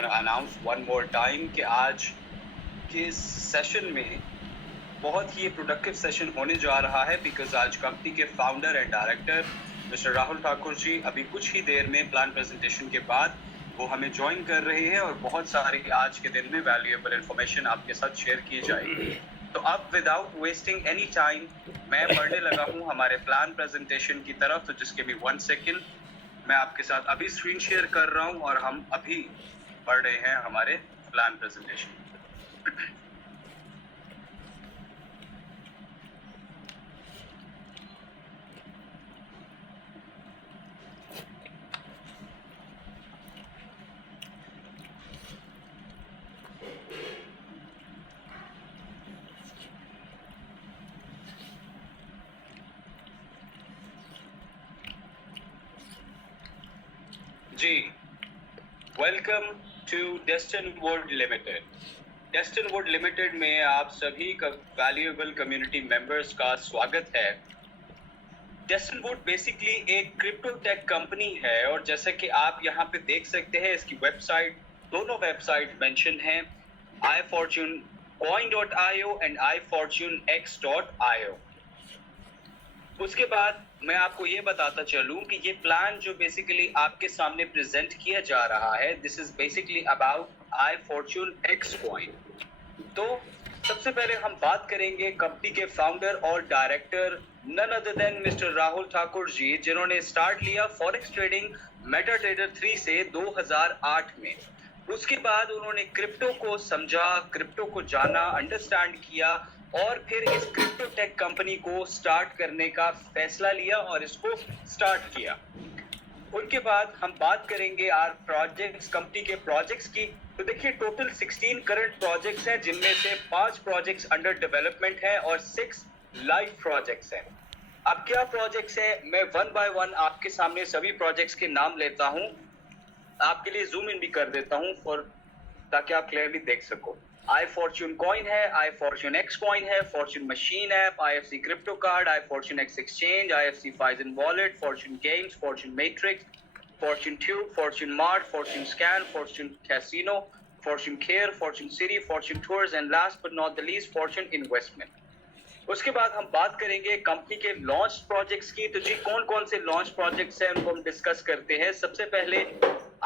Announce one more time कि आज के सेशन में बहुत ही प्रोडक्टिव सेशन होने जा रहा है बिकॉज आज कंपनी के founder and director mister Rahul Thakur ji अभी कुछ ही देर में प्लान प्रेजेंटेशन के बाद वो हमें ज्वाइन कर रहे हैं और बहुत सारी आज के दिन में वैल्यूएबल इंफॉर्मेशन आपके साथ शेयर की जाएगी। तो अब विदाउट वेस्टिंग एनी टाइम मैं बढ़ने लगा हूँ हमारे प्लान प्रेजेंटेशन की तरफ। तो जिसके भी 1 सेकेंड मैं आपके साथ अभी स्क्रीन शेयर कर रहा हूँ और हम अभी बढ़ रहे हैं हमारे प्लान प्रेजेंटेशन। जी, welcome to Destin Wood Limited. Destin Wood Limited में आप सभी का वैल्यूएबल कम्युनिटी मेंबर्स का स्वागत है। डेस्टिन वुड बेसिकली एक क्रिप्टो टेक कंपनी है और जैसे कि आप यहाँ पे देख सकते हैं इसकी वेबसाइट, दोनों वेबसाइट मेंशन हैं, ifortunecoin.io एंड ifortunex.io। उसके बाद मैं आपको ये बताता चलूं कि ये प्लान जो बेसिकली आपके सामने प्रेजेंट किया जा रहा है, this is basically about iFortune X coin. तो सबसे पहले हम बात करेंगे कंपनी के फाउंडर और director none other than mister Rahul Thakur ji, जिन्होंने स्टार्ट लिया फॉरेक्स ट्रेडिंग मेटाट्रेडर 3 से 2008 में। उसके बाद उन्होंने क्रिप्टो को समझा, क्रिप्टो को जाना, अंडरस्टैंड किया और फिर इस क्रिप्टो टेक कंपनी को स्टार्ट करने का फैसला लिया और इसको स्टार्ट किया। उनके बाद हम बात करेंगे आर प्रोजेक्ट्स, कंपनी के प्रोजेक्ट्स की। तो देखिए टोटल 16 करंट प्रोजेक्ट्स हैं, जिनमें से 5 प्रोजेक्ट्स अंडर डेवलपमेंट हैं और 6 लाइव प्रोजेक्ट्स हैं। अब क्या प्रोजेक्ट्स हैं, मैं वन बाय वन आपके सामने सभी प्रोजेक्ट्स के नाम लेता हूं, आपके लिए जूम इन भी कर देता हूं ताकि आप क्लियरली देख सको। iFortune कॉइन है, iFortune X कॉइन है, Fortune machine app, IFC crypto card, iFortune X exchange, IFC Phison wallet, Fortune games, Fortune matrix, Fortune tube, Fortune mart, Fortune scan, Fortune casino, Fortune care, Fortune city, Fortune tours and last but not the least Fortune investment. उसके बाद हम बात करेंगे company के launch projects की। तो जी कौन कौन से लॉन्च प्रोजेक्ट्स हैं उनको हम डिस्कस करते हैं। सबसे पहले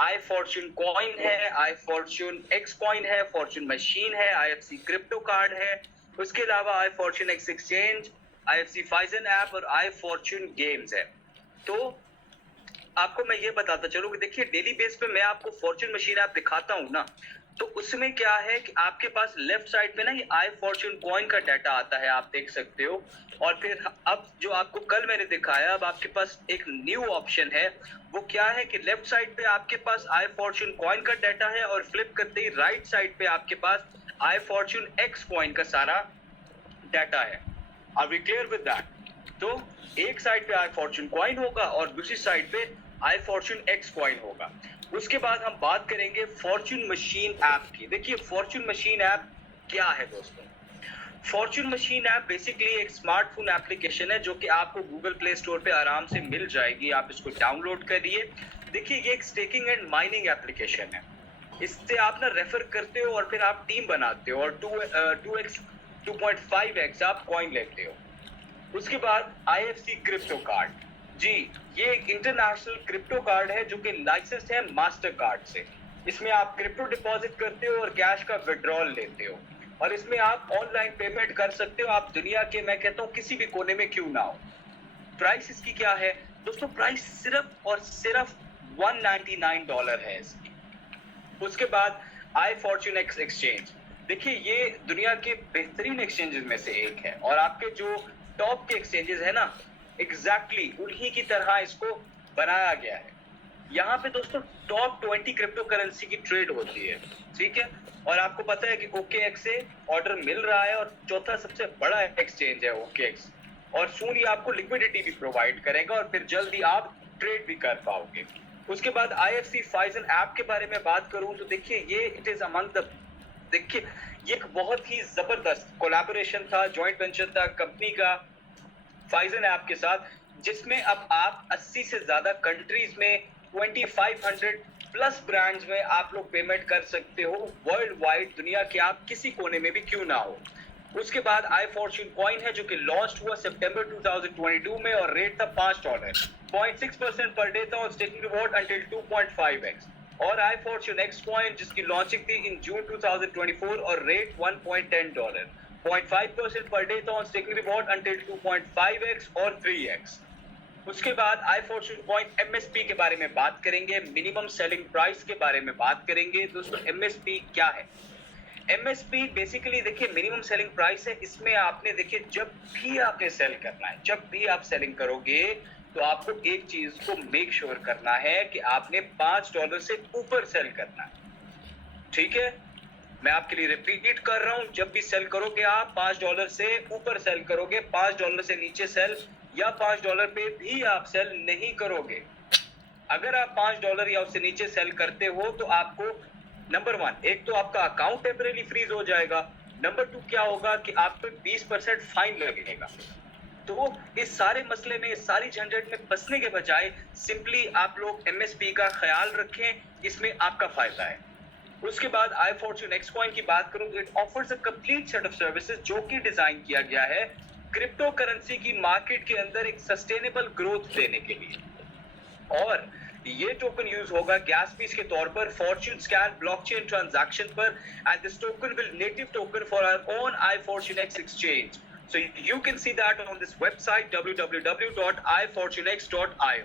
iFortune कॉइन है, iFortune X कॉइन है, Fortune मशीन है, IFC क्रिप्टो कार्ड है, उसके अलावा iFortune X exchange, IFC Phison app और iFortune गेम्स है। तो आपको मैं ये बताता चलूं कि देखिए डेली बेस पे मैं आपको Fortune मशीन ऐप दिखाता हूं ना, तो उसमें क्या है कि आपके पास लेफ्ट साइड पे ना ये iFortune कॉइन का डाटा आता है, आप देख सकते हो। और फिर अब जो आपको कल मैंने दिखाया, अब आपके पास एक न्यू ऑप्शन है। वो क्या है कि लेफ्ट साइड पे आपके पास iFortune कॉइन का डाटा है और फ्लिप करते ही राइट साइड पे आपके पास iFortune X कॉइन का सारा डाटा है। Are we clear with that? तो एक साइड पे iFortune कॉइन होगा और दूसरी साइड पे iFortune X कॉइन होगा। उसके बाद हम बात करेंगे Fortune मशीन ऐप की। देखिए Fortune मशीन ऐप क्या है दोस्तों? Fortune मशीन ऐप बेसिकली एक स्मार्टफोन एप्लीकेशन है जो कि आपको गूगल प्ले स्टोर पे आराम से मिल जाएगी, आप इसको डाउनलोड करिए। देखिए ये एक स्टेकिंग एंड माइनिंग एप्लीकेशन है। इससे आप ना रेफर करते हो और फिर आप टीम बनाते हो और 2x 2.5x आप कॉइन लेते हो। उसके बाद IFC क्रिप्टो कार्ड, जी ये एक इंटरनेशनल क्रिप्टो कार्ड है जो कि लाइसेंस्ड है मास्टर कार्ड से। इसमें आप क्रिप्टो डिपॉजिट करते हो और कैश का विड्रॉल लेते हो और इसमें आप ऑनलाइन पेमेंट कर सकते हो, आप दुनिया के मैं कहता हूँ किसी भी कोने में क्यों ना हो। प्राइस इसकी क्या है दोस्तों? प्राइस सिर्फ और सिर्फ $199 है इसकी। उसके बाद iFortune X एक्सचेंज, देखिए ये दुनिया के बेहतरीन एक्सचेंजेस में से एक है और आपके जो टॉप के एक्सचेंजेस है ना, एग्जैक्टली उन्हीं की तरह इसको बनाया गया है। यहाँ पे दोस्तों टॉप 20 क्रिप्टो करेंसी की ट्रेड होती है, ठीक है। और आपको पता है कि OKX से ऑर्डर मिल रहा है और चौथा सबसे बड़ा एक्सचेंज है OKX, और सून ये आपको लिक्विडिटी भी प्रोवाइड करेगा और फिर जल्दी आप ट्रेड भी कर पाओगे। उसके बाद IFC Phison ऐप के बारे में बात करूं तो देखिए ये इट इज अमंग द, देखिए ये एक बहुत ही जबरदस्त कोलैबोरेशन था, जॉइंट वेंचर था कंपनी का Phison ऐप के साथ, जिसमें अब आप 80 से ज्यादा कंट्रीज में 2500 प्लस ब्रांड्स में आप लोग पेमेंट कर सकते हो वर्ल्ड वाइड, दुनिया के आप किसी कोने में भी क्यों ना हो। उसके बाद आई फॉर्च्यून कॉइन है जो कि लॉन्च हुआ सितंबर 2022 में और रेट था $5, 0.6% पर डे था और स्टेकिंग रिवॉर्ड अंटिल 2.5x। और आई फॉर्च्यून एक्स कॉइन जिसकी लॉन्चिंग थी इन जून 2024 और रेट $1.10, 0.5% पर डे था और स्टेकिंग रिवॉर्ड अंटिल 2.5x और 3x। उसके बाद आई फॉर्च्यून कॉइन एमएसपी के बारे में बात करेंगे, मिनिमम सेलिंग प्राइस के बारे में बात करेंगे। दोस्तों एमएसपी क्या है? एमएसपी बेसिकली देखिए मिनिमम सेलिंग प्राइस है। इसमें आपने देखिए जब भी आपने सेल करना है, जब भी आप सेलिंग करोगे तो आपको एक चीज को मेक श्योर करना है कि आपने $5 से ऊपर सेल करना है। ठीक है, मैं आपके लिए रिपीट कर रहा हूं, जब भी सेल करोगे आप $5 से ऊपर सेल करोगे, $5 से नीचे सेल या $5 पे भी आप सेल नहीं करोगे। अगर आप $5 या उससे नीचे सेल करते हो तो आपको नंबर 1 एक तो आपका अकाउंट टेम्परेरी फ्रीज हो जाएगा, नंबर 2 क्या होगा कि आप पे 20% फाइन लगेगा। तो इस सारे मसले में, इस सारी झंझट में फंसने के बजाय सिंपली आप लोग एमएसपी का ख्याल रखें, इसमें आपका फायदा है। उसके बाद आई फॉर्च्यून एक्स कॉइन की बात करूं तो it offers a complete set of services जो कि डिजाइन किया गया है क्रिप्टो करेंसी की मार्केट के अंदर एक सस्टेनेबल ग्रोथ देने के लिए। और ये टोकन यूज होगा गैस फीस के तौर पर फॉर्च्यून स्कैन ब्लॉकचेन ट्रांजैक्शन पर, and this token will native token for our own I fortune X exchange. So you can see that on this website www.ifortunex.io.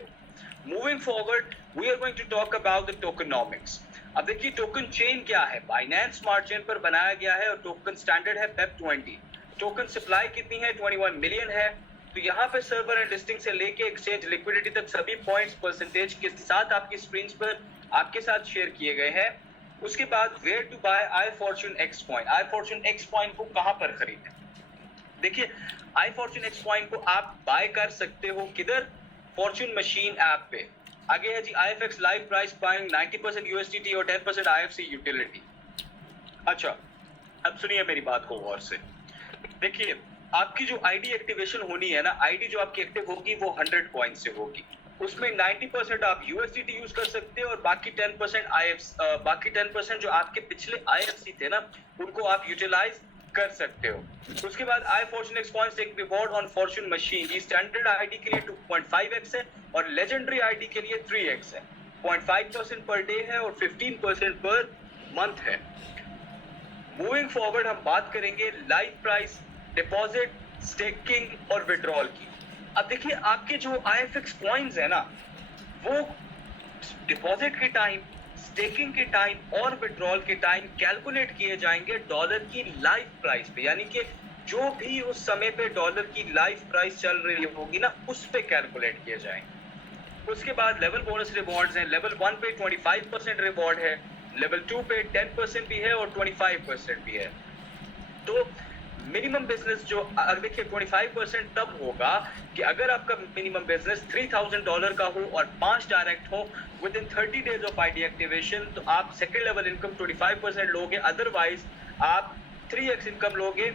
Moving forward, we are going to talk about the tokenomics. अब देखिए token chain क्या है। Binance smart chain पर बनाया गया है और token standard है BEP20। टोकन सप्लाई कितनी है? 21 मिलियन है। तो यहाँ पे सर्वर एंड लिस्टिंग से लेके एक्सचेंज लिक्विडिटी तक सभी पॉइंट्स परसेंटेज के साथ आपकी स्क्रीन पर आपके साथ शेयर किए गए हैं। उसके बाद where to buy I fortune X coin. I fortune X coin को कहाँ पर खरीदें? देखिए आई फॉर्च्यून एक्स कॉइन को आप बाय कर सकते हो किधर? फॉर्च्यून मशीन ऐप पे। आगे है जी IFX live price buying 90% USDT और 10% IFC यूटिलिटी। अच्छा अब सुनिए मेरी बात को गौर से। देखिए आपकी जो आईडी एक्टिवेशन होनी है ना, आईडी जो आपकी एक्टिव होगी वो 100 कॉइन से होगी। उसमें 90% आप USDT यूज कर सकते हो और बाकी 10% जो आपके पिछले IFC थे ना उनको आप यूटिलाइज कर सकते हो। उसके बाद आई fortune X coins take reward on fortune machine. ये स्टैंडर्ड आईडी के लिए 2.5x है और लेजेंडरी आईडी के लिए 3x है। 0.5% पर डे है और 15% पर मंथ है। मूविंग फॉरवर्ड हम बात करेंगे लाइव प्राइस, डिपॉजिट, स्टेकिंग और विड्रॉल की। अब देखिए आपके जो IFX कॉइन्स है ना वो डिपॉजिट के टाइम, स्टेकिंग के टाइम और विड्रॉल के टाइम कैलकुलेट किए जाएंगे डॉलर की लाइव प्राइस पे, यानी कि जो भी उस समय पे डॉलर की लाइव प्राइस चल रही होगी ना उस पे कैलकुलेट किए जाएंगे। उसके बाद लेवल बोनस रिवॉर्ड्स हैं। लेवल 1 पे 25% रिवॉर्ड है, लेवल 2 पे 10% भी है और 25% भी है। तो मिनिमम बिजनेस जो देखिए 25% तब होगा कि अगर आपका मिनिमम बिजनेस $3000 का हो और 5 डायरेक्ट हो with in 30 days of ID activation तो आप सेकंड लेवल इनकम 25% लोगे, अदरवाइज आप 3x इनकम लोगे।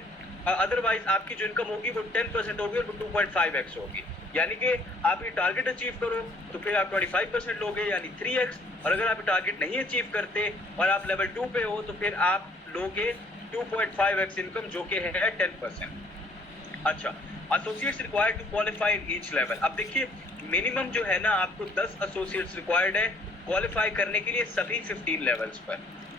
अदरवाइज आपकी जो इनकम होगी वो 10% होगी और वो 2.5x होगी। यानी कि आप ये टारगेट अचीव करो तो फिर आप 25% लोगे यानी 3x, और अगर आप ये टारगेट नहीं अचीव करते और आप लेवल 2 पे हो तो फिर आप लोगे 2.5x इनकम जो कि है 10%। अच्छा, associates required to qualify in each level. अब देखिए मिनिमम जो है ना आपको 10 एसोसिएट्स रिक्वायर्ड है क्वालिफाई करने के लिए सभी 15 लेवल्स पर।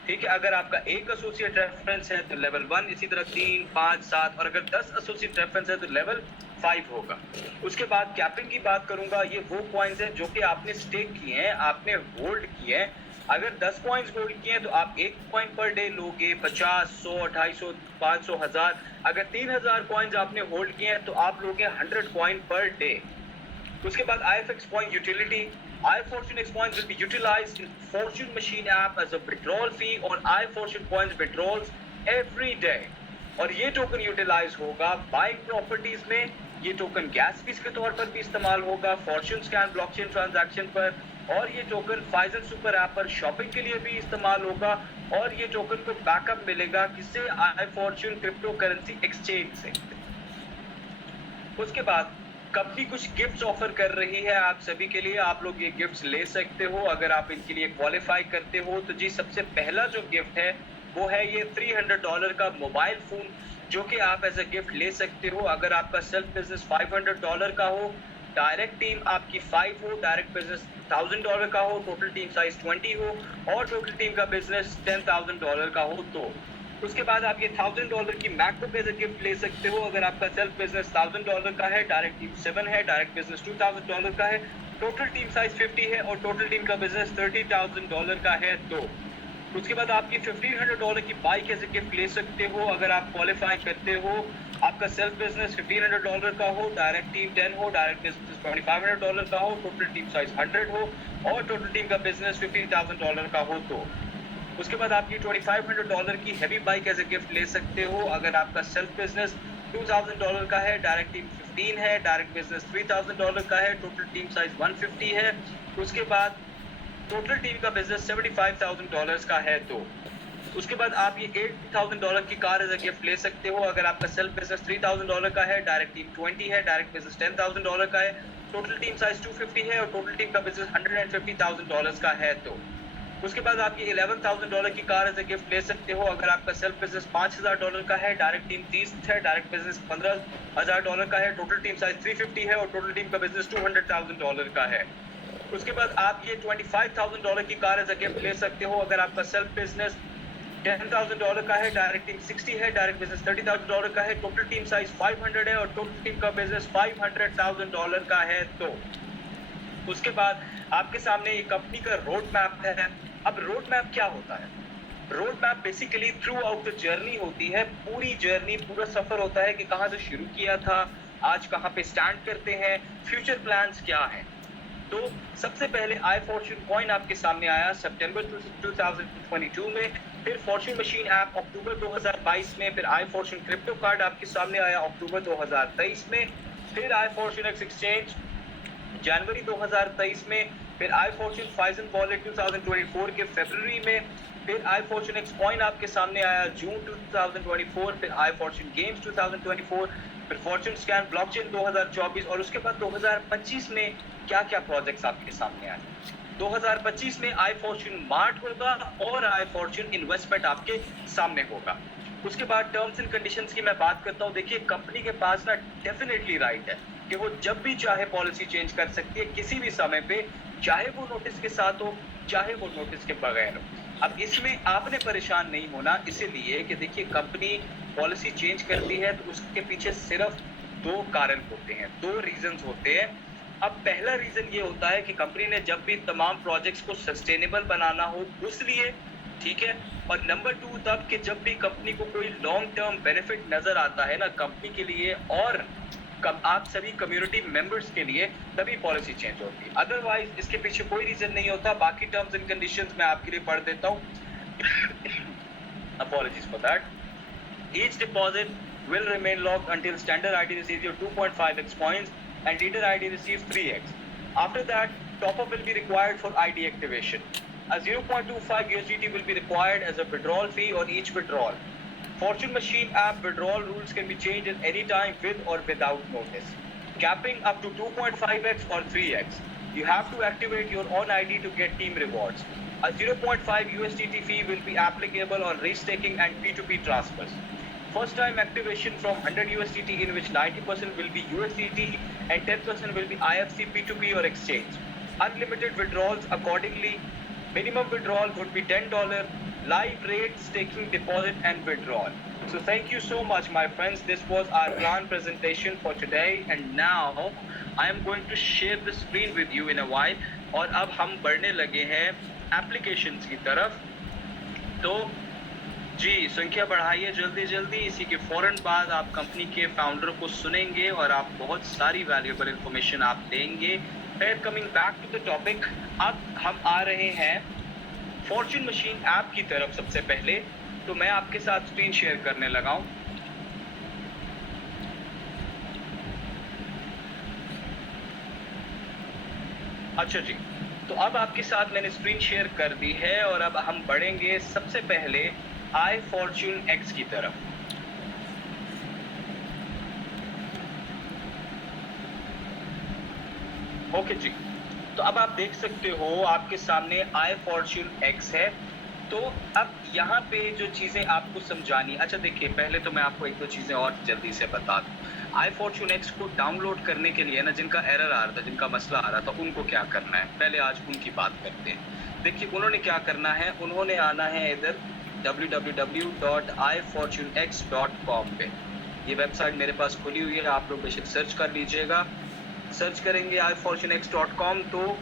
ठीक है, अगर आपका एक एसोसिएट रेफरेंस है तो लेवल 1, इसी तरह 3, 5, 7 और अगर 10 एसोसिएट रेफरेंस है तो लेवल 5 होगा। उसके बाद कैपिंग की बात करूंगा। ये वो कॉइन्स हैं जो कि आपने स्टेक किए हैं, आपने होल्ड किए हैं। अगर 10 कॉइन्स होल्ड किए हैं तो आप 1 कॉइन पर डे लोगे, 50, 100, 250, 500, 1000। अगर 3000 कॉइन्स आपने होल्ड किए हैं तो आप लोगे 100 कॉइन पर डे। उसके बाद IFX coin utility. iFortune X coins will be utilized in Fortune Machine app as a withdrawal fee on iFortune coins withdrawals every day। और ये टोकन यूटिलाइज होगा बाइंग प्रॉपर्टीज में। ये टोकन गैस फीस के तौर पर भी इस्तेमाल होगा फॉर्च्यून स्कैन ब्लॉकचेन ट्रांजैक्शन पर, और ये टोकन फाइजन सुपर ऐप पर शॉपिंग के लिए भी इस्तेमाल होगा। और ये टोकन को बैकअप मिलेगा किससे? iFortune क्रिप्टो करेंसी एक्सचेंज से। उसके बाद कंपनी कुछ गिफ्ट्स ऑफर कर रही है आप सभी के लिए, आप लोग ये गिफ्ट्स ले सकते हो अगर आप इनके लिए क्वालिफाई करते हो। तो जी सबसे पहला जो गिफ्ट है वो है ये $300 का मोबाइल फोन, जो कि आप एज अ गिफ्ट ले सकते हो अगर आपका सेल्फ बिजनेस $500 का हो, डायरेक्ट टीम आपकी 5 हो, डायरेक्ट बिजनेस $1000 का हो, टोटल टीम साइज 20 हो और टोटल टीम का बिजनेस $10,000 का हो। तो उसके बाद आप ये $1000 की मैकबुक एज अ गिफ्ट ले सकते हो अगर आपका सेल्फ बिजनेस $1000 का है, डायरेक्ट टीम 7 है, डायरेक्ट बिजनेस $2000 का है, टोटल टीम साइज 50 है और टोटल टीम का बिजनेस $30,000 का है। तो उसके बाद आप ये $1500 की बाइक एज अ गिफ्ट ले सकते हो अगर आप क्वालिफाई करते हो, आपका सेल्फ बिजनेस $1500 का हो, डायरेक्ट टीम 10 हो, डायरेक्ट बिजनेस $2500 का हो, टोटल टीम साइज 100 हो और टोटल टीम का बिजनेस $15,000 का हो। तो उसके बाद आप ये $2500 की heavy bike as a gift ले सकते हो अगर आपका सेल्फ बिजनेस $2000 का है, डायरेक्ट टीम 15 है, डायरेक्ट बिजनेस $3000 का है, टोटल टीम साइज 150 है। उसके बाद टोटल टीम का बिजनेस $75,000 का है। तो उसके बाद आप ये $8,000 की कार एज अ गिफ्ट ले सकते हो अगर आपका सेल्फ बिजनेस $3,000 का है, डायरेक्ट टीम 20 है, डायरेक्ट बिजनेस $10,000 का है, टोटल टीम साइज 250 है और टोटल टीम का बिजनेस $150,000 का है। तो उसके बाद आप ये $11,000 की कार एज अ गिफ्ट ले सकते हो अगर आपका सेल्फ बिजनेस $5,000 का है, डायरेक्ट टीम 30 है, डायरेक्ट बिजनेस $15,000 का है, टोटल टीम साइज 350 है और टोटल टीम का बिजनेस $200,000 का है। उसके बाद आप ये $25,000 की कार एज अ गिफ्ट ले सकते हो अगर आपका सेल्फ बिजनेस $10,000 का है, डायरेक्ट टीम 60 है, डायरेक्ट बिजनेस $30,000 का है, टोटल टीम साइज 500 है और टोटल टीम का बिजनेस $500,000 का है। तो उसके बाद आपके सामने ये कंपनी का रोड मैप है। अब रोड मैप क्या होता है? Road map basically through out the journey होती है, पूरी जर्नी, पूरा सफर होता है कि कहाँ से शुरू किया था, आज कहाँ पे स्टैंड करते हैं, फ्यूचर प्लान्स क्या हैं। तो सबसे पहले आई फॉर्च्यून कॉइन आपके सामने आया सितंबर 2022 में, फिर फॉर्च्यून मशीन ऐप अक्टूबर 2022 में, फिर आई फॉर्च्यून क्रिप्टो कार्ड आपके सामने आया अक्टूबर 2023 में, फिर आई फॉर्च्यून एक्स एक्सचेंज जनवरी 2023 में, फिर आई फॉर्च्यून फाइजन वॉलेट 2024 के फरवरी में, फिर आई फॉर्च्यून एक्स कॉइन आपके सामने आया जून 2024, फिर आई फॉर्च्यून गेम्स 2024, फिर फॉर्च्यून स्कैन ब्लॉकचेन 2024 और उसके बाद 2025 में क्या क्या प्रोजेक्ट्स आपके सामने आए। 2025 में आई फॉर्च्यून मार्ट होगा और आई फॉर्च्यून इन्वेस्टमेंट आपके सामने होगा। उसके बाद टर्म्स एंड कंडीशंस की मैं बात करता हूँ। देखिए कंपनी के पास ना डेफिनेटली राइट है कि वो जब भी चाहे पॉलिसी चेंज कर सकती है किसी भी समय पे, चाहे वो नोटिस के साथ हो चाहे वो नोटिस के बगैर हो। अब इसमें आपने परेशान नहीं होना, इसीलिए कि देखिए कंपनी पॉलिसी चेंज करती है तो उसके पीछे सिर्फ दो कारण होते हैं, दो रीजंस होते हैं। अब पहला रीजन ये होता है कि कंपनी ने जब भी तमाम प्रोजेक्ट्स को सस्टेनेबल बनाना हो उस लिए, ठीक है। और नंबर 2 तब कि जब भी कंपनी को कोई लॉन्ग टर्म बेनिफिट नजर आता है ना कंपनी के लिए और आप सभी कम्युनिटी मेंबर्स के लिए, तभी पॉलिसी चेंज होती है। अदरवाइज इसके पीछे कोई रीजन नहीं होता। बाकी टर्म्स एंड कंडीशंस मैं आपके लिए पढ़ देता हूँ। Apologies for that. Each deposit will remain locked until standard ID receives your 2.5x points and leader ID receives 3x. After that, top-up will be required for ID activation. A 0.25 USDT will be required as a withdrawal fee on each withdrawal. Fortune Machine app withdrawal rules can be changed at any time with or without notice. Capping up to 2.5x or 3x. You have to activate your own ID to get team rewards. A 0.5 USDT fee will be applicable on restaking and P2P transfers. First time activation from 100 USDT in which 90% will be USDT and 10% will be IFC, P2P or exchange. Unlimited withdrawals accordingly. Minimum withdrawal would be $10. Live rate, staking, deposit and withdrawal. So thank you so much my friends. This was our plan presentation for today and now I am going to share the screen with you in a while. और अब हम बढ़ने लगे हैं applications की तरफ। तो जी संख्या बढ़ाइए जल्दी जल्दी। इसी के फौरन बाद आप कंपनी के फाउंडर को सुनेंगे और आप बहुत सारी वैल्यूएबल इंफॉर्मेशन आप लेंगे। फिर coming back to the topic, अब हम आ रहे हैं फॉर्च्यून मशीन ऐप की तरफ। सबसे पहले तो मैं आपके साथ स्क्रीन शेयर करने लगा हूं। अच्छा जी, तो अब आपके साथ मैंने स्क्रीन शेयर कर दी है और अब हम बढ़ेंगे सबसे पहले आई फॉर्च्यून एक्स की तरफ। ओके जी, तो अब आप देख सकते हो आपके सामने आई फॉर्च्यून एक्स है। तो अब यहाँ पे जो चीज़ें आपको समझानी, अच्छा देखिए पहले तो मैं आपको एक दो चीज़ें और जल्दी से बता दूँ। आई फॉर्च्यून एक्स को डाउनलोड करने के लिए ना, जिनका एरर आ रहा था, जिनका मसला आ रहा था, उनको क्या करना है, पहले आज उनकी बात करते हैं। देखिए उन्होंने क्या करना है, उन्होंने आना है इधर www.ifortunex.com पे। ये वेबसाइट मेरे पास खुली हुई है, आप लोग बेशक सर्च कर लीजिएगा। सर्च करेंगे ifortunex.com तो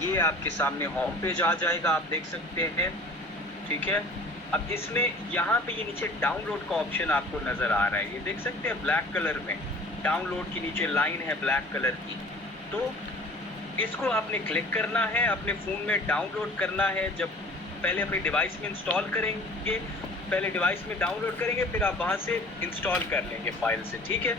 ये आपके सामने होम पेज आ जाएगा, आप देख सकते हैं, ठीक है। अब इसमें यहाँ पे ये नीचे डाउनलोड का ऑप्शन आपको नजर आ रहा है, ये देख सकते हैं ब्लैक कलर में, डाउनलोड की नीचे लाइन है ब्लैक कलर की। तो इसको आपने क्लिक करना है, अपने फ़ोन में डाउनलोड करना है। जब पहले अपने डिवाइस में इंस्टॉल करेंगे, पहले डिवाइस में डाउनलोड करेंगे, फिर आप वहाँ से इंस्टॉल कर लेंगे फाइल से, ठीक है।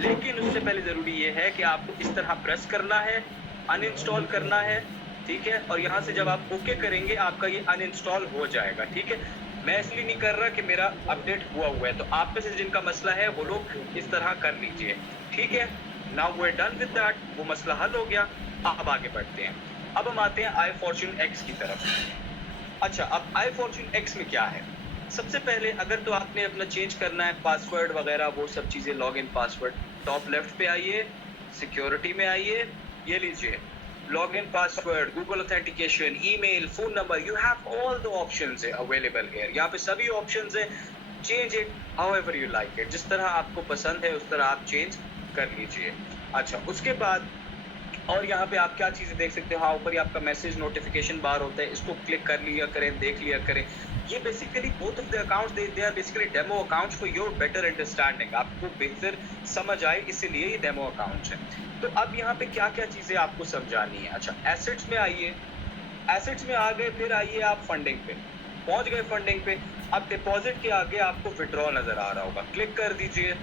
लेकिन उससे पहले ज़रूरी ये है कि आपको इस तरह प्रेस करना है, अनइंस्टॉल करना है, ठीक है। और यहाँ से जब आप ओके करेंगे आपका ये अनइंस्टॉल हो जाएगा, ठीक है। मैं इसलिए नहीं कर रहा कि मेरा अपडेट हुआ है, तो आप में से जिनका मसला है वो लोग इस तरह कर लीजिए, ठीक है। Now we are done with that, वो मसला हल हो गया। अब आगे बढ़ते हैं। अब हम आते हैं आई फॉर्च्यून एक्स की तरफ। अच्छा, अब आई फॉर्च्यून एक्स में क्या है, सबसे पहले अगर तो आपने अपना चेंज करना है पासवर्ड वगैरह, वो सब चीज़ें, लॉगिन पासवर्ड, टॉप लेफ्ट पे आइए, सिक्योरिटी में आइए, ये लीजिए login password, Google authentication, email, phone number, you have all the options available here. यहाँ पे सभी ऑप्शंस हैं, change it however you like it, जिस तरह आपको पसंद है उस तरह आप चेंज कर लीजिए। अच्छा, उसके बाद और यहाँ पे आप क्या चीज़ें देख सकते हो, हाँ ऊपर ही आपका मैसेज नोटिफिकेशन बार होता है, इसको क्लिक कर लिया करें, देख लिया करें। ये basically both of the accounts they are basically demo accounts for your better understanding, आपको बेहतर समझ आए इसीलिए ये डेमो अकाउंट्स हैं। तो अब यहाँ पे क्या क्या चीज़ें आपको समझानी है। अच्छा, एसेट्स में आइए, एसेट्स में आ गए, फिर आइए आप फंडिंग पे, पहुंच गए फंडिंग पे। अब डिपॉजिट के आगे आपको विड्रॉ नजर आ रहा होगा, क्लिक कर दीजिए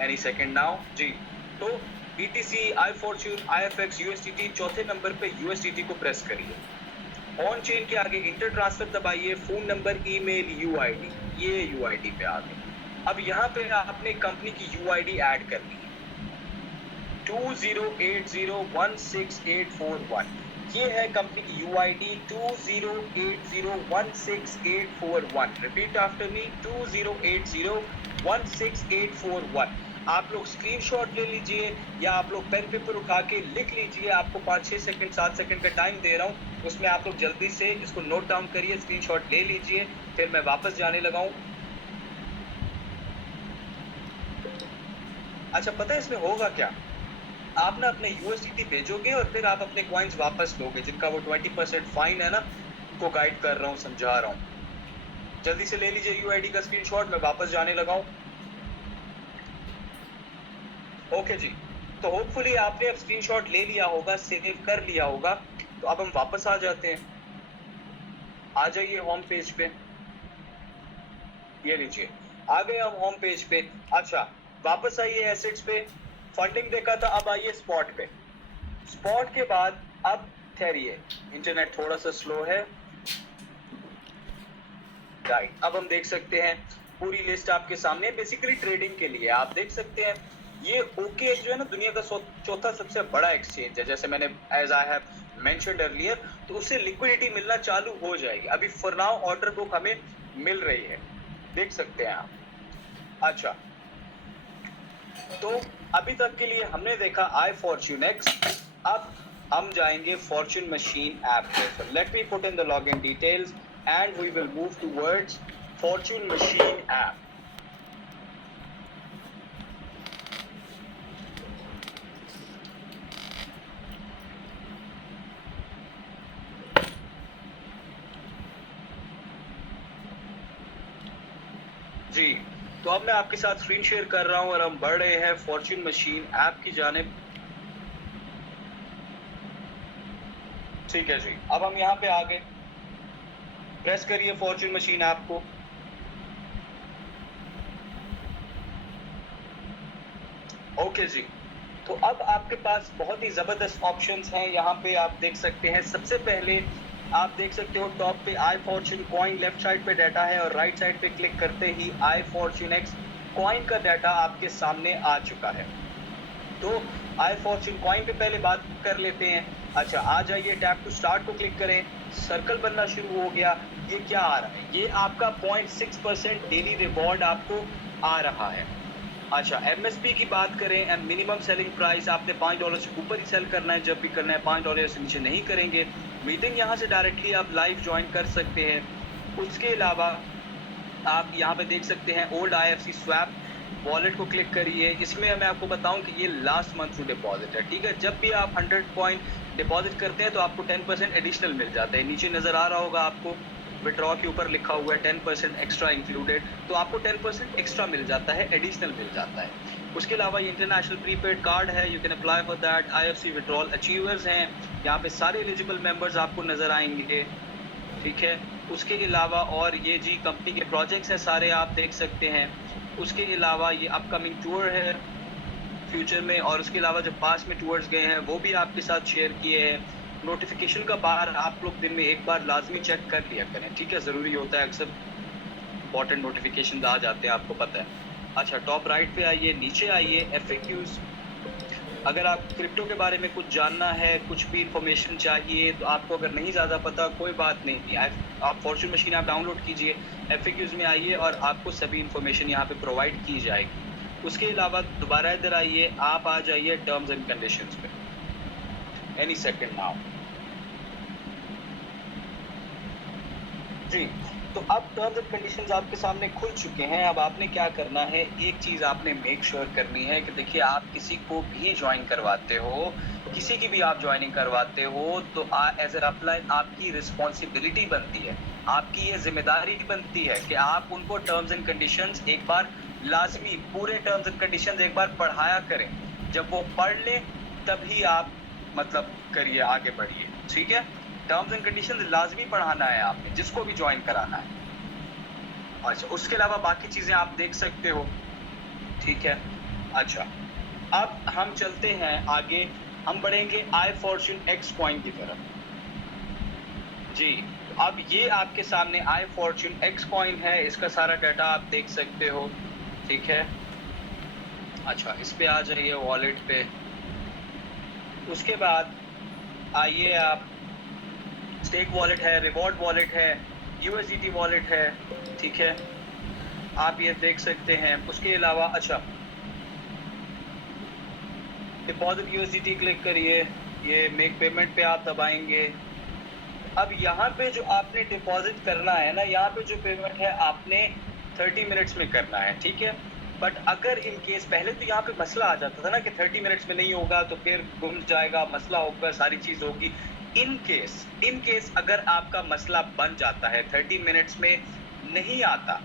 एनी सेकेंड नाउ जी। तो BTC, आई फॉर्च्यून, IFX, USDT, चौथे नंबर पे USDT को प्रेस करिए। ऑन चेन के आगे इंटर ट्रांसफर दबाइए, फोन नंबर, ईमेल, UID, ये UID पे आ गए। अब यहाँ पे आपने कंपनी की UID ऐड करनी है, 2080168141। ये है कंपनी की UID 2080168141। Repeat after me, 2080168141। आप लोग स्क्रीनशॉट ले लीजिए या आप लोग पेन पेपर उठा के लिख लीजिए, आपको 5-6 सेकंड 7 सेकंड का टाइम दे रहा हूँ, उसमें आप लोग जल्दी से इसको नोट डाउन करिए, स्क्रीनशॉट ले लीजिए, फिर मैं वापस जाने लगा हूँ। अच्छा, पता है इसमें होगा क्या, आप ना अपने USDT भेजोगे और फिर आप अपने कॉइन्स वापस लोगे, जिनका वो 20% फाइन है ना, को गाइड कर रहा हूँ, समझा रहा हूँ। जल्दी से ले लीजिए UID का स्क्रीनशॉट, मैं वापस जाने लगा हूँ। ओके जी, तो होपफुली आपने अब स्क्रीनशॉट ले लिया होगा, सेव कर लिया होगा। तो अब हम वापस आ जाते हैं, आ जाइए होम पेज पे, ये लीजिए आ गए हम होम पेज पे। अच्छा, वापस आइए एसेट्स पे, फंडिंग देखा था, अब आइए स्पॉट पे। स्पॉट के बाद अब ठहरिए, इंटरनेट थोड़ा सा स्लो है, राइट। अब हम देख सकते हैं पूरी लिस्ट आपके सामने, बेसिकली ट्रेडिंग के लिए आप देख सकते हैं। ये OKX जो है ना, दुनिया का चौथा सबसे बड़ा एक्सचेंज है, जैसे मैंने as I have mentioned earlier, तो उससे लिक्विडिटी मिलना चालू हो जाएगी। अभी फॉर नाउ ऑर्डर बुक हमें मिल रही है, देख सकते हैं आप। अच्छा, तो अभी तक के लिए हमने देखा आई फॉर्च्यून एक्स। अब हम जाएंगे फॉर्च्यून मशीन ऐप पे। Let me put in the login details and we will move towards fortune machine app. जी, तो अब मैं आपके साथ स्क्रीन शेयर कर रहा हूं और हम बढ़ रहे हैं फॉर्च्यून मशीन ऐप की जानिब। ठीक है जी, अब हम यहाँ पे आ गए, प्रेस करिए फॉर्च्यून मशीन ऐप को। ओके जी, तो अब आपके पास बहुत ही ज़बरदस्त ऑप्शंस हैं, यहाँ पे आप देख सकते हैं। सबसे पहले आप देख सकते हो टॉप पे आई फॉर्च्यून कॉइन, लेफ्ट साइड पे डाटा है और राइट साइड पे क्लिक करते ही आई फॉर्च्यून एक्स कॉइन का डाटा आपके सामने आ चुका है। तो आई फॉर्च्यून कॉइन पे पहले बात कर लेते हैं। अच्छा, आ जाइए, टैप टू स्टार्ट को क्लिक करें, सर्कल बनना शुरू हो गया। ये क्या आ रहा है? ये आपका 0.6% डेली रिवॉर्ड आपको आ रहा है। अच्छा, एमएसपी की बात करें एंड मिनिमम सेलिंग प्राइस, आपने $5 से ऊपर ही सेल करना है जब भी करना है, $5 से नीचे नहीं करेंगे। मीटिंग यहाँ से डायरेक्टली आप लाइव ज्वाइन कर सकते हैं। उसके अलावा आप यहाँ पे देख सकते हैं ओल्ड IFC स्वैप वॉलेट को क्लिक करिए। इसमें मैं आपको बताऊं कि ये लास्ट मंथ टू डिपॉजिट है, ठीक है। जब भी आप 100 पॉइंट डिपॉजिट करते हैं तो आपको 10% एडिशनल मिल जाता है। नीचे नजर आ रहा होगा आपको, विड्रॉ के ऊपर लिखा हुआ है 10% एक्स्ट्रा इंक्लूडेड, तो आपको 10% एक्स्ट्रा मिल जाता है, एडिशनल मिल जाता है। उसके अलावा ये इंटरनेशनल प्रीपेड कार्ड है, you can apply for that. IFC withdrawal achievers हैं, यहाँ पे सारे एलिजिबल मेंबर्स आपको नजर आएंगे, ठीक है। उसके अलावा और ये जी कंपनी के प्रोजेक्ट्स हैं सारे, आप देख सकते हैं। उसके अलावा ये अपकमिंग टूर है फ्यूचर में, और उसके अलावा जो पास में टूर्स गए हैं वो भी आपके साथ शेयर किए हैं। नोटिफिकेशन का बार आप लोग दिन में एक बार लाजमी चेक कर लिया करें, ठीक है, ज़रूरी होता है, अक्सर इंपॉर्टेंट नोटिफिकेशन आ जाते हैं, आपको पता है। अच्छा, टॉप राइट पे आइए, नीचे आइए, FAQs। अगर आप क्रिप्टो के बारे में कुछ जानना है, कुछ भी इंफॉर्मेशन चाहिए, तो आपको अगर नहीं ज़्यादा पता, कोई बात नहीं, आप फॉर्च्यून मशीन आप डाउनलोड कीजिए, FAQs में आइए और आपको सभी इंफॉर्मेशन यहाँ पे प्रोवाइड की जाएगी। उसके अलावा दोबारा इधर आइए, आप आ जाइए टर्म्स एंड कंडीशंस पे, एनी सेकंड नाउ जी। तो अब टर्म्स एंड कंडीशंस आपके सामने खुल चुके हैं। अब आपने क्या करना है, एक चीज़ आपने मेक श्योर करनी है कि देखिए, आप किसी को भी ज्वाइन करवाते हो, किसी की भी आप ज्वाइनिंग करवाते हो, तो एज ए अपलाइन आपकी रिस्पॉन्सिबिलिटी बनती है, आपकी ये जिम्मेदारी बनती है कि आप उनको टर्म्स एंड कंडीशंस एक बार लाजमी, पूरे टर्म्स एंड कंडीशंस एक बार पढ़ाया करें। जब वो पढ़ लें तभी आप मतलब करिए, आगे बढ़िए, ठीक है। टर्म्स एंड कंडीशंस लाजमी पढ़ाना है आपने, जिसको भी ज्वाइन कराना है। अच्छा, उसके अलावा बाकी चीज़ें आप देख सकते हो, ठीक है। अच्छा, अब हम चलते हैं आगे, हम बढ़ेंगे आई फॉर्च्यून एक्स कॉइन की तरफ जी। अब ये आपके सामने आई फॉर्च्यून एक्स कॉइन है, इसका सारा डाटा आप देख सकते हो, ठीक है। अच्छा, इस पे आ जाइए वॉलेट पे। उसके बाद आइए आप, स्टेक वॉलेट है, रिवॉर्ड वॉलेट है, USDT वॉलेट है, ठीक है, आप ये देख सकते हैं। उसके अलावा अच्छा, डिपॉजिट USDT क्लिक करिए, ये मेक पेमेंट पे आप दबाएंगे। अब यहाँ पे जो आपने डिपॉजिट करना है ना, यहाँ पे जो पेमेंट है आपने 30 मिनट्स में करना है, ठीक है। बट अगर इन केस, पहले तो यहाँ पे मसला आ जाता था ना कि 30 मिनट्स में नहीं होगा तो फिर गुम जाएगा, मसला होगा, सारी चीज़ होगी। इन केस अगर आपका मसला बन जाता है, 30 मिनट्स में नहीं आता,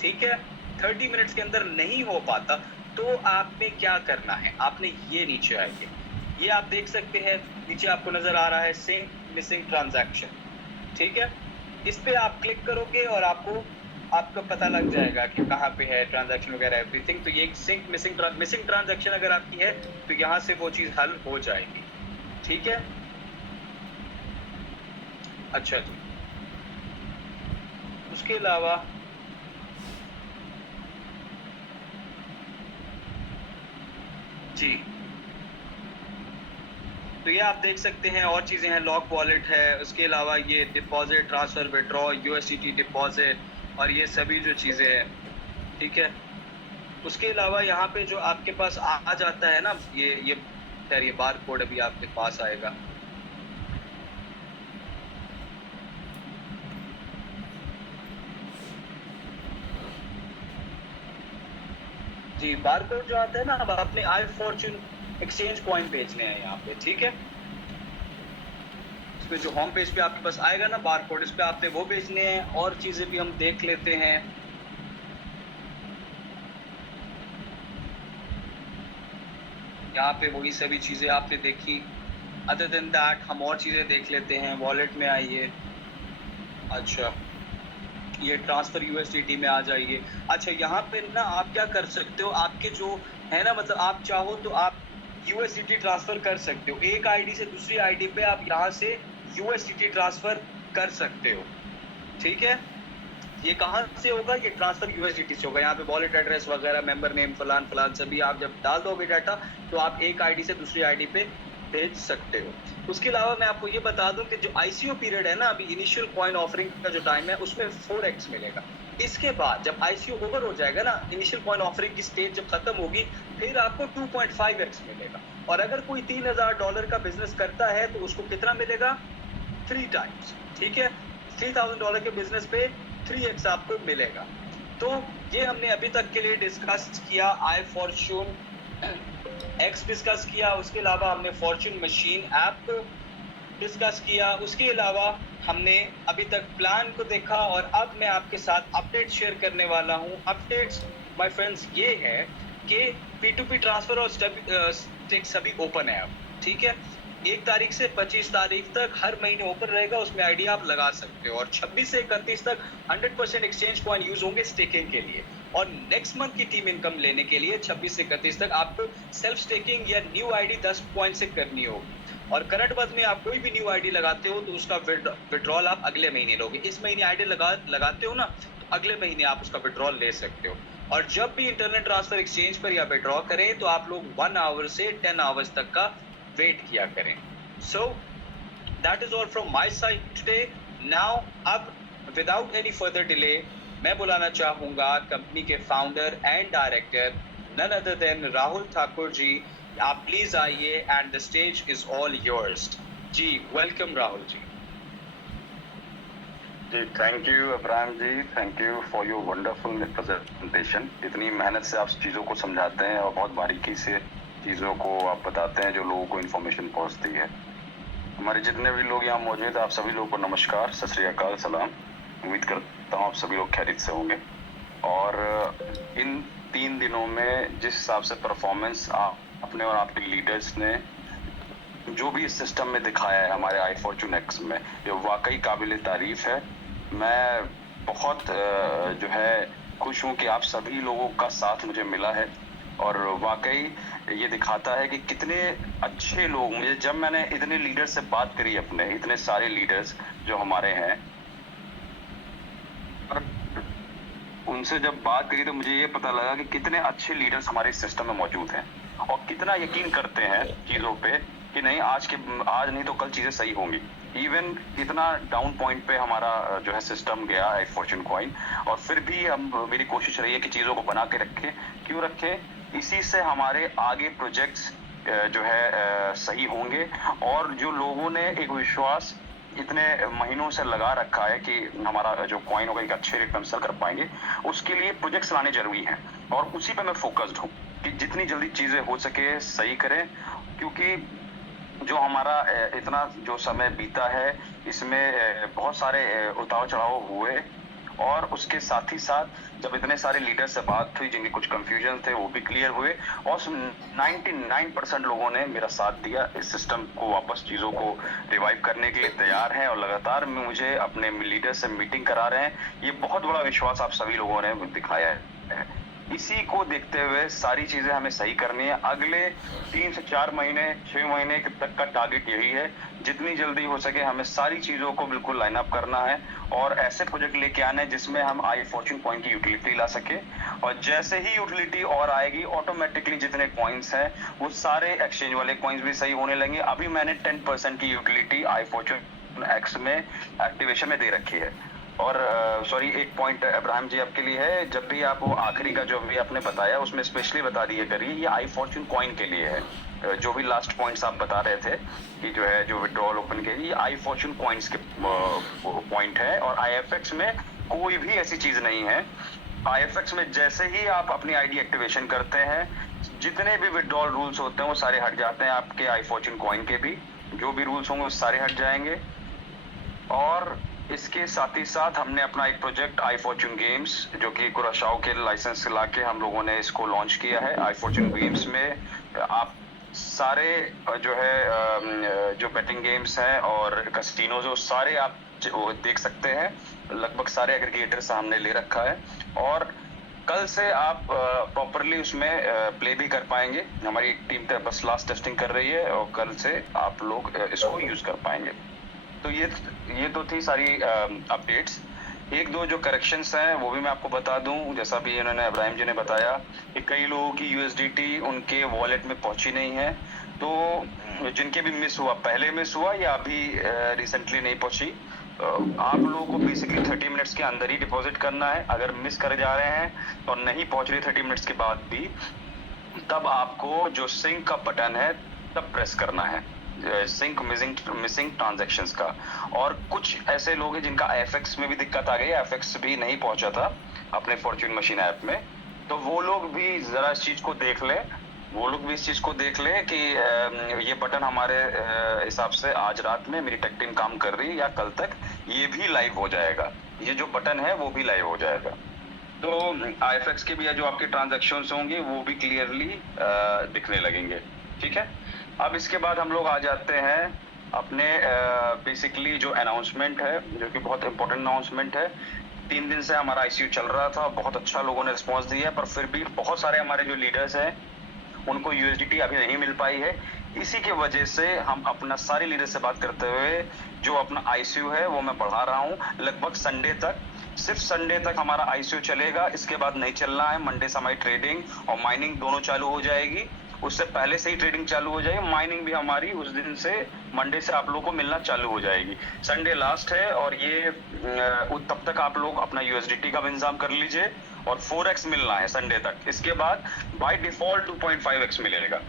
ठीक है, 30 मिनट्स के अंदर नहीं हो पाता, तो आपने क्या करना है, आपने ये नीचे आइए, ये आप देख सकते हैं, नीचे आपको नजर आ रहा है सिंक मिसिंग ट्रांजैक्शन, ठीक है। इस पे आप क्लिक करोगे और आपको पता लग जाएगा कि कहाँ पे है ट्रांजैक्शन वगैरह एवरीथिंग। तो ये सिंक मिसिंग ट्रांजैक्शन अगर आपकी है तो यहाँ से वो चीज़ हल हो जाएगी, ठीक है। अच्छा जी, उसके अलावा जी, तो ये आप देख सकते हैं, और चीज़ें हैं, लॉक वॉलेट है, उसके अलावा ये deposit, transfer, withdraw, USDT deposit, और ये सभी जो चीज़ें हैं, ठीक है। उसके अलावा यहाँ पे जो आपके पास आ जाता है ना, ये खैर ये बार कोड अभी आपके पास आएगा, जी। बार कोड जो आता है ना, अब आपने आई फॉर्च्यून एक्सचेंज कॉइन भेजने हैं यहाँ पे, ठीक है। इसमें जो होम पेज पे आपके पास आएगा ना बार कोड, इस पे आपने वो भेजने हैं। और चीज़ें भी हम देख लेते हैं, यहाँ पे वही सभी चीज़ें आपने देखी। अदर देन दैट हम और चीज़ें देख लेते हैं, वॉलेट में आइए। अच्छा, ये ट्रांसफ़र USDT में आ जाइए। अच्छा, यहाँ पे ना आप क्या कर सकते हो, आपके जो है ना, मतलब आप चाहो तो आप USDT ट्रांसफ़र कर सकते हो, एक आईडी से दूसरी आईडी पे आप यहाँ से USDT ट्रांसफ़र कर सकते हो, ठीक है। ये कहाँ से होगा? ये ट्रांसफर यूएसडीटी से होगा। यहाँ पे वॉलेट एड्रेस वगैरह, मेंबर नेम, फलान फलान सभी आप जब डाल दोगे डाटा, तो आप एक आईडी से दूसरी आईडी पे भेज सकते हो। उसके अलावा मैं आपको ये बता दूं कि जो आईसीओ पीरियड है ना, अभी इनिशियल कॉइन ऑफरिंग का जो टाइम है उसमें 4x मिलेगा। इसके बाद जब आईसीओ ओवर हो जाएगा ना, इनिशियल कॉइन ऑफरिंग की स्टेज जब खत्म होगी, फिर आपको 2.5x मिलेगा। और अगर कोई $3000 का बिजनेस करता है तो उसको कितना मिलेगा? 3 टाइम्स। ठीक है, $3000 के बिजनेस पे 3x आपको मिलेगा। तो ये हमने अभी तक के लिए डिस्कस किया। आई फॉर्च्यून एक्स डिस्कस किया, उसके अलावा हमने फॉर्च्यून मशीन ऐप डिस्कस किया, उसके अलावा हमने अभी तक प्लान को देखा, और अब मैं आपके साथ अपडेट शेयर करने वाला हूँ। अपडेट्स माय फ्रेंड्स ये है कि P2P ट्रांसफर और स्टेक सभी ओपन है अब। ठीक है, 1 तारीख से 25 तारीख तक हर महीने ओपन रहेगा, उसमें आईडी आप लगा सकते हो। और 26 से 31 तक 100% एक्सचेंज कॉइन यूज होंगे स्टेकिंग के लिए। और नेक्स्ट मंथ की टीम इनकम लेने के लिए 26 से 31 तक आपको सेल्फ स्टेकिंग या न्यू आईडी 10 कॉइन से करनी होगी। और करंट मंथ में आप कोई भी न्यू आईडी लगाते हो तो उसका विड्रॉल आप अगले महीने लोगे। इस महीने आईडी लगाते हो ना, तो अगले महीने आप उसका विड्रॉल ले सकते हो। और जब भी इंटरनेट ट्रांसफर एक्सचेंज पर या विड्रॉ करें तो आप लोग 1 आवर से 10 आवर्स तक का वेट किया करें। So that is all from my side today. Now अब विदाउट एनी फर्दर डिले मैं बुलाना चाहूंगा कंपनी के founder and director none other than Rahul Thakur ji. आप प्लीज आइए and the stage is all yours. जी वेलकम राहुल जी। जी thank you Abraham ji, thank you for your wonderful presentation. इतनी मेहनत से आप चीज़ों को समझाते हैं और बहुत बारीकी से चीज़ों को आप बताते हैं जो लोगों को इन्फॉर्मेशन पहुंचती है। हमारे जितने भी लोग यहाँ मौजूद हैं, आप सभी लोगों को नमस्कार, सत श्री अकाल, सलाम। उम्मीद करता हूँ आप सभी लोग खैरियत से होंगे। और इन 3 दिनों में जिस हिसाब से परफॉर्मेंस अपने और आपके लीडर्स ने जो भी इस सिस्टम में दिखाया है हमारे आई फॉर्च्यून एक्स में, ये वाकई काबिल तारीफ है। मैं बहुत जो है खुश हूँ कि आप सभी लोगों का साथ मुझे मिला है, और वाकई ये दिखाता है कि कितने अच्छे लोग, मुझे जब मैंने इतने लीडर से बात करी, अपने इतने सारे लीडर्स जो हमारे हैं, उनसे जब बात करी तो मुझे ये पता लगा कि कितने अच्छे लीडर्स हमारे सिस्टम में मौजूद हैं और कितना यकीन करते हैं चीज़ों पे कि नहीं आज नहीं तो कल चीज़ें सही होंगी। इवन इतना डाउन पॉइंट पे हमारा जो है सिस्टम गया है फॉर्च्यून कॉइन, और फिर भी मेरी कोशिश रही है कि चीज़ों को बना के रखें। क्यों रखें? इसी से हमारे आगे प्रोजेक्ट्स जो है सही होंगे, और जो लोगों ने एक विश्वास इतने महीनों से लगा रखा है कि हमारा जो कॉइन होगा एक अच्छे रेट में सेल कर पाएंगे, उसके लिए प्रोजेक्ट्स लाने जरूरी हैं। और उसी पे मैं फोकस्ड हूँ कि जितनी जल्दी चीज़ें हो सके सही करें, क्योंकि जो हमारा इतना जो समय बीता है इसमें बहुत सारे उतार चढ़ाव हुए, और उसके साथ ही साथ जब इतने सारे लीडर से बात हुई जिनके कुछ कंफ्यूजन थे वो भी क्लियर हुए, और 99% लोगों ने मेरा साथ दिया। इस सिस्टम को वापस चीज़ों को रिवाइव करने के लिए तैयार हैं और लगातार मुझे अपने लीडर से मीटिंग करा रहे हैं। ये बहुत बड़ा विश्वास आप सभी लोगों ने दिखाया है। इसी को देखते हुए सारी चीजें हमें सही करनी है। अगले 3 से 4 महीने 6 महीने तक का टारगेट यही है, जितनी जल्दी हो सके हमें सारी चीजों को बिल्कुल लाइन अप करना है और ऐसे प्रोजेक्ट लेके आने जिसमें हम आई फॉर्च्यून कॉइन की यूटिलिटी ला सके। और जैसे ही यूटिलिटी और आएगी ऑटोमेटिकली जितने कॉइन्स हैं वो सारे एक्सचेंज वाले कॉइन्स भी सही होने लगेंगे। अभी मैंने 10% की यूटिलिटी आई फॉर्च्यून एक्स में एक्टिवेशन में दे रखी है। और सॉरी, एक पॉइंट अब्राहम जी आपके लिए है, जब भी आप वो आखिरी का जो भी आपने बताया उसमें स्पेशली बता दिए करिए ये आई फॉर्च्यून कॉइन के लिए है। जो भी लास्ट पॉइंट्स आप बता रहे थे कि जो है जो विड्रॉल ओपन के लिए आई फॉर्च्यून कॉइन्स के पॉइंट है, और आईएफएक्स में कोई भी ऐसी चीज नहीं है। आईएफएक्स में जैसे ही आप अपनी आईडी एक्टिवेशन करते हैं जितने भी विड्रॉल रूल्स होते हैं वो सारे हट जाते हैं। आपके आई फॉर्च्यून कॉइन के भी जो भी रूल्स होंगे वो सारे हट जाएंगे। और इसके साथ ही साथ हमने अपना एक प्रोजेक्ट आई फॉर्च्यून गेम्स, जो कि कुराशाओ के लाइसेंस लाके हम लोगों ने इसको लॉन्च किया है। आई फॉर्च्यून गेम्स में आप सारे जो है जो बेटिंग गेम्स हैं और कैसीनो जो सारे आप देख सकते हैं, लगभग सारे एग्रीगेटर्स हमने ले रखा है, और कल से आप प्रॉपरली उसमें प्ले भी कर पाएंगे। हमारी टीम बस लास्ट टेस्टिंग कर रही है और कल से आप लोग इसको यूज कर पाएंगे। तो ये तो थी सारी अपडेट्स। एक दो जो करेक्शंस हैं वो भी मैं आपको बता दूं, जैसा भी इन्होंने इब्राहिम जी ने बताया कि कई लोगों की यूएसडीटी उनके वॉलेट में पहुंची नहीं है, तो जिनके भी मिस हुआ, पहले मिस हुआ या अभी रिसेंटली नहीं पहुंची, आप लोगों को बेसिकली 30 मिनट्स के अंदर ही डिपॉजिट करना है। अगर मिस कर जा रहे हैं और नहीं पहुंच रही 30 मिनट्स के बाद भी, तब आपको जो सिंक का बटन है तब प्रेस करना है, सिंक मिसिंग ट्रांजैक्शंस का। और कुछ ऐसे लोग हैं जिनका एफएक्स में भी दिक्कत आ गई, एफएक्स भी नहीं पहुंचा था अपने फॉर्च्यून मशीन ऐप में, तो वो लोग भी जरा इस चीज को देख ले, वो लोग भी इस चीज को देख ले कि ये बटन हमारे हिसाब से आज रात में मेरी टेक टीम काम कर रही है या कल तक ये भी लाइव हो जाएगा, ये जो बटन है वो भी लाइव हो जाएगा। तो आईएफएक्स के भी जो आपके ट्रांजैक्शंस होंगे वो भी क्लियरली दिखने लगेंगे। ठीक है, अब इसके बाद हम लोग आ जाते हैं अपने बेसिकली जो अनाउंसमेंट है, जो कि बहुत इंपॉर्टेंट अनाउंसमेंट है। 3 दिन से हमारा आईसीयू चल रहा था, बहुत अच्छा लोगों ने रिस्पॉन्स दिया है, पर फिर भी बहुत सारे हमारे जो लीडर्स हैं उनको यूएसडीटी अभी नहीं मिल पाई है। इसी के वजह से हम अपना सारे लीडर से बात करते हुए जो अपना आईसीयू है वो मैं बढ़ा रहा हूँ लगभग संडे तक। सिर्फ संडे तक हमारा आईसीयू चलेगा, इसके बाद नहीं चलना है। मंडे से हमारी ट्रेडिंग और माइनिंग दोनों चालू हो जाएगी, उससे पहले से ही ट्रेडिंग चालू हो जाएगी, माइनिंग भी हमारी उस दिन से मंडे से आप लोगों को मिलना चालू हो जाएगी। संडे लास्ट है और ये तब तक आप लोग अपना यूएसडीटी का भी इंतजाम कर लीजिए और 4x मिलना है संडे तक। इसके बाद बाय डिफॉल्ट 2.5x मिलेगा।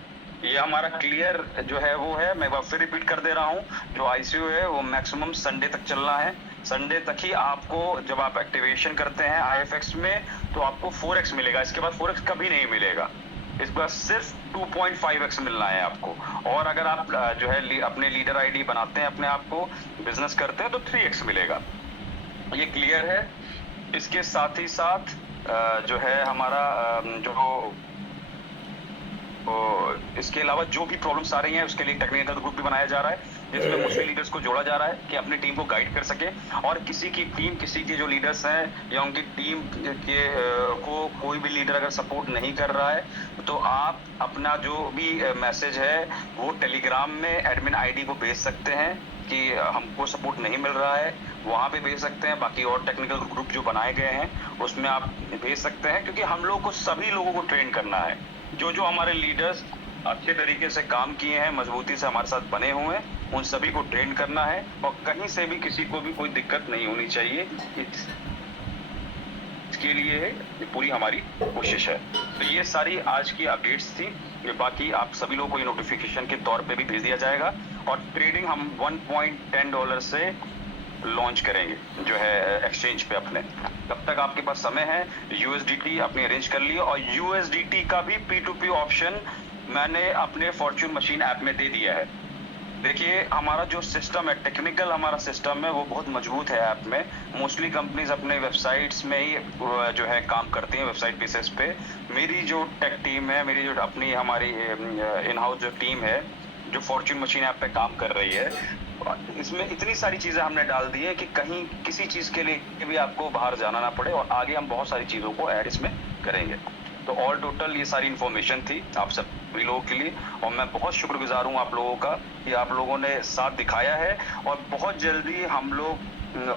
ये हमारा क्लियर जो है वो है। मैं एक बार फिर रिपीट कर दे रहा हूँ, जो आईसीयू है वो मैक्सिमम संडे तक चलना है। संडे तक ही आपको जब आप एक्टिवेशन करते हैं आईएफएक्स में तो आपको 4x मिलेगा, इसके बाद 4x कभी नहीं मिलेगा। इस बार सिर्फ 2.5x मिलना है आपको। और अगर आप जो है अपने लीडर आईडी बनाते हैं, अपने आप को बिजनेस करते हैं, तो 3x मिलेगा। ये क्लियर है। इसके साथ ही साथ जो है हमारा जो इसके अलावा जो भी प्रॉब्लम्स आ रही हैं उसके लिए टेक्निकल ग्रुप भी बनाया जा रहा है, जिसमें मुस्लिम लीडर्स को जोड़ा जा रहा है कि अपनी टीम को गाइड कर सके। और किसी की टीम, किसी के जो लीडर्स हैं या उनकी टीम के को कोई भी लीडर अगर सपोर्ट नहीं कर रहा है तो आप अपना जो भी मैसेज है वो टेलीग्राम में एडमिन आईडी को भेज सकते हैं कि हमको सपोर्ट नहीं मिल रहा है, वहां पे भेज सकते हैं। बाकी और टेक्निकल ग्रुप जो बनाए गए हैं उसमें आप भेज सकते हैं, क्योंकि हम लोग को सभी लोगों को ट्रेन करना है। जो जो हमारे लीडर्स अच्छे तरीके से काम किए हैं, मजबूती से हमारे साथ बने हुए हैं, उन सभी को ट्रेन करना है और कहीं से भी किसी को भी कोई दिक्कत नहीं होनी चाहिए। इसके लिए पूरी हमारी कोशिश है। तो ये सारी आज की अपडेट्स थी। ये बाकी आप सभी लोगों को ये नोटिफिकेशन के तौर पे भी भेज दिया जाएगा। और ट्रेडिंग हम $1.10 से लॉन्च करेंगे जो है एक्सचेंज पे अपने। तब तक आपके पास समय है, यूएसडीटी अपनी अरेंज कर लिए। और यूएसडीटी का भी P2P ऑप्शन मैंने अपने फॉर्च्यून मशीन ऐप में दे दिया है। देखिए हमारा जो सिस्टम है, टेक्निकल हमारा सिस्टम है वो बहुत मजबूत है ऐप में। मोस्टली कंपनीज अपने वेबसाइट्स में ही जो है काम करती हैं, वेबसाइट बेसिस पे। मेरी जो टेक टीम है, मेरी जो अपनी हमारी इन हाउस जो टीम है जो फॉर्च्यून मशीन ऐप पे काम कर रही है, इसमें इतनी सारी चीजें हमने डाल दी है कि कहीं किसी चीज के लिए भी आपको बाहर जाना ना पड़े। और आगे हम बहुत सारी चीजों को ऐड इसमें करेंगे। तो ऑल टोटल ये सारी इन्फॉर्मेशन थी आप सभी लोगों के लिए। और मैं बहुत शुक्रगुजार हूँ आप लोगों का कि आप लोगों ने साथ दिखाया है। और बहुत जल्दी हम लोग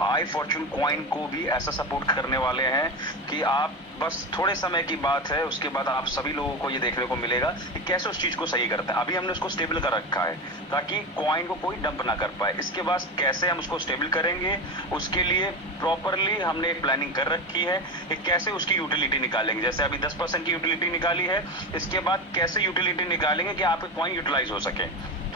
आई फॉर्च्यून कॉइन को भी ऐसा सपोर्ट करने वाले हैं कि आप बस थोड़े समय की बात है, उसके बाद आप सभी लोगों को ये देखने को मिलेगा कि कैसे उस चीज को सही करते हैं। अभी हमने उसको स्टेबल कर रखा है ताकि कॉइन को कोई डंप ना कर पाए। इसके बाद कैसे हम उसको स्टेबल करेंगे, उसके लिए प्रॉपरली हमने एक प्लानिंग कर रखी है कि कैसे उसकी यूटिलिटी निकालेंगे। जैसे अभी 10% की यूटिलिटी निकाली है, इसके बाद कैसे यूटिलिटी निकालेंगे कि आपके कॉइन यूटिलाइज हो सके।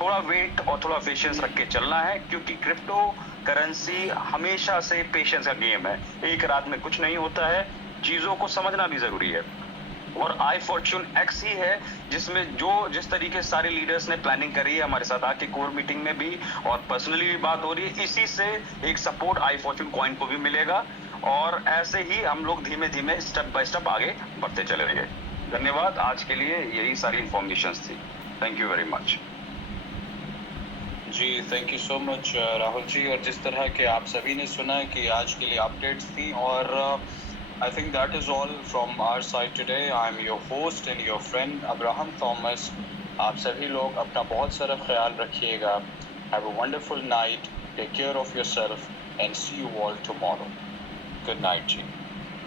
थोड़ा वेट और थोड़ा पेशेंस रख के चलना है, क्योंकि क्रिप्टो करेंसी हमेशा से पेशेंस का गेम है। एक रात में कुछ नहीं होता है, चीजों को समझना भी जरूरी है। और आई फॉर्च्यून एक्स ही है जिसमें जो जिस तरीके से सारे लीडर्स ने प्लानिंग करी है हमारे साथ आके कोर मीटिंग में भी और पर्सनली भी बात हो रही है, इसी से एक सपोर्ट आई फॉर्च्यून कॉइन को भी मिलेगा। और ऐसे ही हम लोग धीमे धीमे स्टेप बाय स्टेप आगे बढ़ते चले रहेंगे। धन्यवाद। आज के लिए यही सारी इंफॉर्मेशन थी। Thank you very much. जी thank you so much Rahul ji. और जिस तरह के आप सभी ने सुना कि आज के लिए अपडेट्स थी, और I think that is all from our side today. I am your host and your friend Abraham Thomas. आप सभी लोग अपना बहुत सारा ख्याल रखिएगा। Have a wonderful night. Take care of yourself and see you all tomorrow. Good night ji.